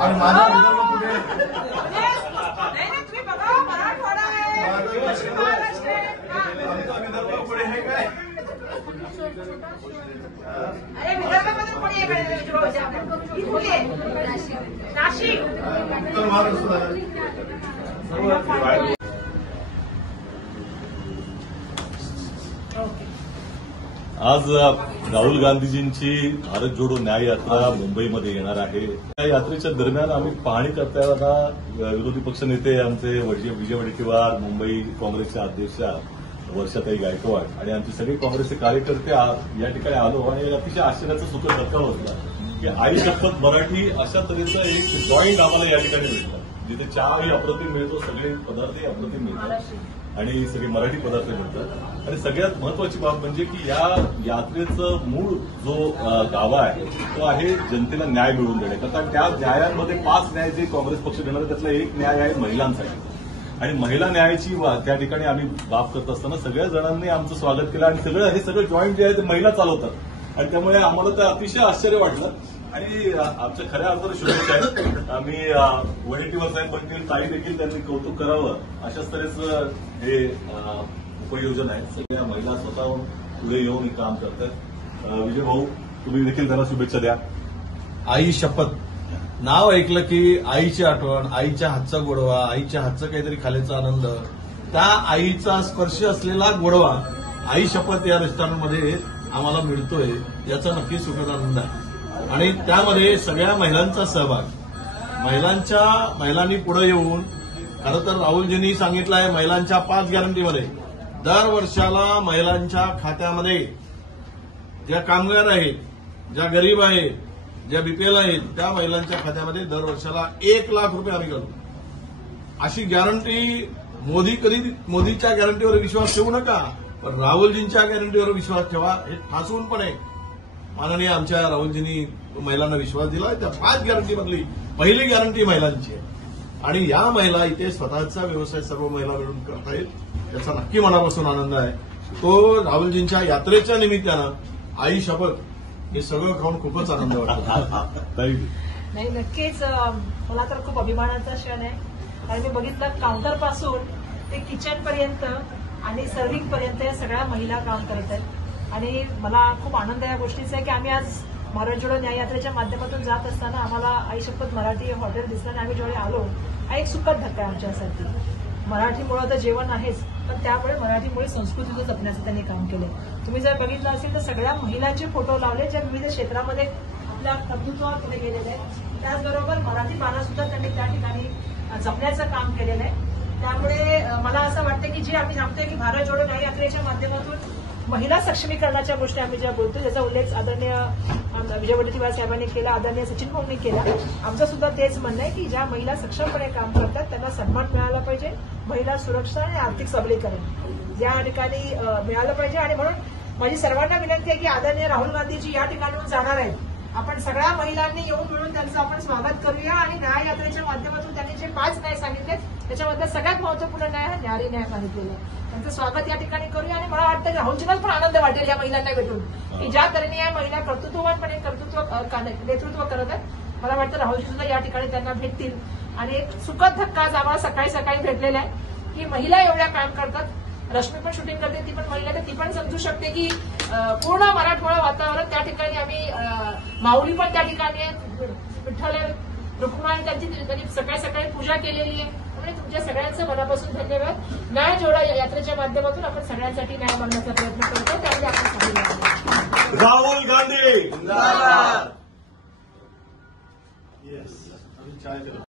आणि माझा विदर्भ पुढे नाही तुम्ही बघा मराठवाडा आहे पश्चिम महाराष्ट्र आहे आमचा विदर्भ पुढे आहे काय? अरे विदर्भामध्ये कोणी आहे नाशिक उत्तर महाराष्ट्र आज राहुल गांधीजींची भारत जोडो न्याय यात्रा मुंबईमध्ये येणार आहे। या यात्रेच्या दरम्यान आम्ही पाहणी करताना विरोधी पक्षनेते आमचे विजय वडेट्टीवार, मुंबई काँग्रेसच्या अध्यक्षा वर्षाताई गायकवाड आणि आमचे सगळे काँग्रेसचे कार्यकर्ते या ठिकाणी आलो आणि अतिशय आश्चर्याचा सुखद धक्का होता की आई शपथ मराठी अशा तऱ्हेचं एक जॉईंट आम्हाला या ठिकाणी मिळतं, जिथे चहाही अप्रतिम मिळतो, सगळे पदार्थही अप्रतिम मिळतात आणि सगळे मराठी पदार्थ मिळतात। आणि सगळ्यात महत्वाची बाब म्हणजे की या यात्रेचं मूळ जो दावा आहे तो आहे जनतेला न्याय मिळवून देणे करता। त्या न्यायांमध्ये 5 न्याय जे काँग्रेस पक्ष देणार त्यातला एक न्याय आहे महिलांसाठी आणि महिला न्यायाची त्या ठिकाणी आम्ही बाब करत असताना सगळ्या जणांनी आमचं स्वागत केलं आणि हे सगळं जॉईंट जे आहे ते महिला चालवतात आणि त्यामुळे आम्हाला तर अतिशय आश्चर्य वाटलं आणि आमच्या खऱ्या अर्थाने शुभेच्छा आहेत। आम्ही वडेट्टीवार साहेब बनतील, ताई देखील त्यांनी कौतुक करावं अशाच तऱ्हेचं हे उपयोजन आहे। सगळ्या महिला स्वतःहून पुढे येऊन हे काम करतात। विजय भाऊ तुम्ही देखील त्यांना शुभेच्छा द्या। आई शपथ नाव ऐकलं की आईची आठवण, आईच्या हातचा गोडवा, आईच्या हातचा काहीतरी खाल्याचा आनंद, त्या आईचा स्पर्श असलेला गोडवा आई शपथ या रेस्टॉरंटमध्ये आम्हाला मिळतोय याचा नक्की सुखद आनंद आहे आणि त्यामध्ये सगळ्या महिलांचा सहभाग, महिलांनी पुढे येऊन खरं तर राहुलजींनी सांगितलं आहे महिलांच्या 5 गॅरंटीमध्ये दर वर्षाला महिलांच्या खात्यामध्ये ज्या कामगार आहेत, ज्या गरीब आहेत, ज्या बीपीएल आहेत त्या महिलांच्या खात्यामध्ये दर वर्षाला 1 लाख रुपये आम्ही घालू अशी गॅरंटी मोदीच्या गॅरंटीवर विश्वास ठेवू नका, पण राहुलजींच्या गॅरंटीवर विश्वास ठेवा। हे ठासून पण आहे माननीय आमच्या राहुलजींनी महिलांना विश्वास दिला। त्या 5 गॅरंटीमधली पहिली गॅरंटी महिलांची आहे आणि या महिला इथे स्वतःचा व्यवसाय सर्व महिला मिळून करतायत याचा नक्की मनापासून आनंद आहे। तो राहुलजींच्या यात्रेच्या निमित्तानं आई शपथ हे सगळं खाऊन खूपच आनंद वाटतो। नाही नक्कीच मला तर खूप अभिमानाचा क्षण आहे कारण मी बघितलं काउंटर पासून ते किचन पर्यंत आणि सर्व्हिंग पर्यंत या सगळ्या महिला काम करत आहेत आणि मला खूप आनंद या गोष्टीचा आहे की आम्ही आज भारत जोडो न्याय यात्रेच्या माध्यमातून जात असताना आम्हाला आई शपथ मराठी हॉटेल दिसलं आणि आम्ही जेव्हा आलो हा एक सुखद धक्का आहे आमच्यासाठी। मराठीमुळे तर जेवण आहेच पण त्यामुळे मराठीमुळे संस्कृतीचं जपण्याचं त्यांनी काम केलं। तुम्ही जर बघितलं असेल तर सगळ्या महिलांचे फोटो लावले ज्या विविध क्षेत्रामध्ये आपल्या कर्तृत्वाकडे गेलेले आहेत, त्याचबरोबर मराठी बाणा सुद्धा त्यांनी त्या ठिकाणी जपण्याचं काम केलेलं आहे। त्यामुळे मला असं वाटतं की जे आम्ही सांगतोय की भारत जोडो न्याय यात्रेच्या माध्यमातून महिला सक्षमीकरणाच्या गोष्टी आम्ही ज्या बोलतो ज्याचा उल्लेख आदरणीय विजय वडेट्टीवार साहेबांनी केला, आदरणीय सचिन भाऊंनी केला, आमचं सुद्धा तेच म्हणणं आहे की ज्या महिला सक्षमपणे काम करतात त्यांना सन्मान मिळाला पाहिजे, महिला सुरक्षा आणि आर्थिक सबलीकरण या ठिकाणी मिळालं पाहिजे। आणि म्हणून माझी सर्वांना विनंती आहे की आदरणीय राहुल गांधीजी या ठिकाणून जाणार आहेत, आपण सगळ्या महिलांनी येऊन मिळून त्यांचं आपण स्वागत करूया आणि न्याय यात्रेच्या माध्यमातून त्यांनी जे 5 न्याय सांगितले त्याच्यामधला सगळ्यात महत्वपूर्ण न्याय हा न्यारी न्याय सांगितलेला आहे, त्यांचं स्वागत या ठिकाणी करूया। आणि मला वाटतं की राहुलजींनाच पण आनंद वाटेल या महिलांना भेटून की ज्या तऱ्हेने या महिला कर्तृत्ववानपणे नेतृत्व करत आहेत। मला वाटतं राहुलजी सुद्धा या ठिकाणी त्यांना भेटतील आणि एक सुखद धक्का आज आम्हाला सकाळी सकाळी भेटलेला आहे की महिला एवढ्या काम करतात। रश्मी पण शूटिंग करते, ती पण महिला तर ती पण समजू शकते की पूर्ण मराठवाडा वातावरण त्या ठिकाणी आम्ही माऊली पण त्या ठिकाणी आहे, विठ्ठल रुक्माई त्यांनी सकाळी सकाळी पूजा केलेली आहे। त्यामुळे तुमच्या सगळ्यांचं मनापासून धन्यवाद। न्याय जोडो यात्रेच्या माध्यमातून आपण सगळ्यांसाठी न्याय मागण्याचा प्रयत्न करतो त्यामुळे आपण राहुल गांधी जिंदाबाद।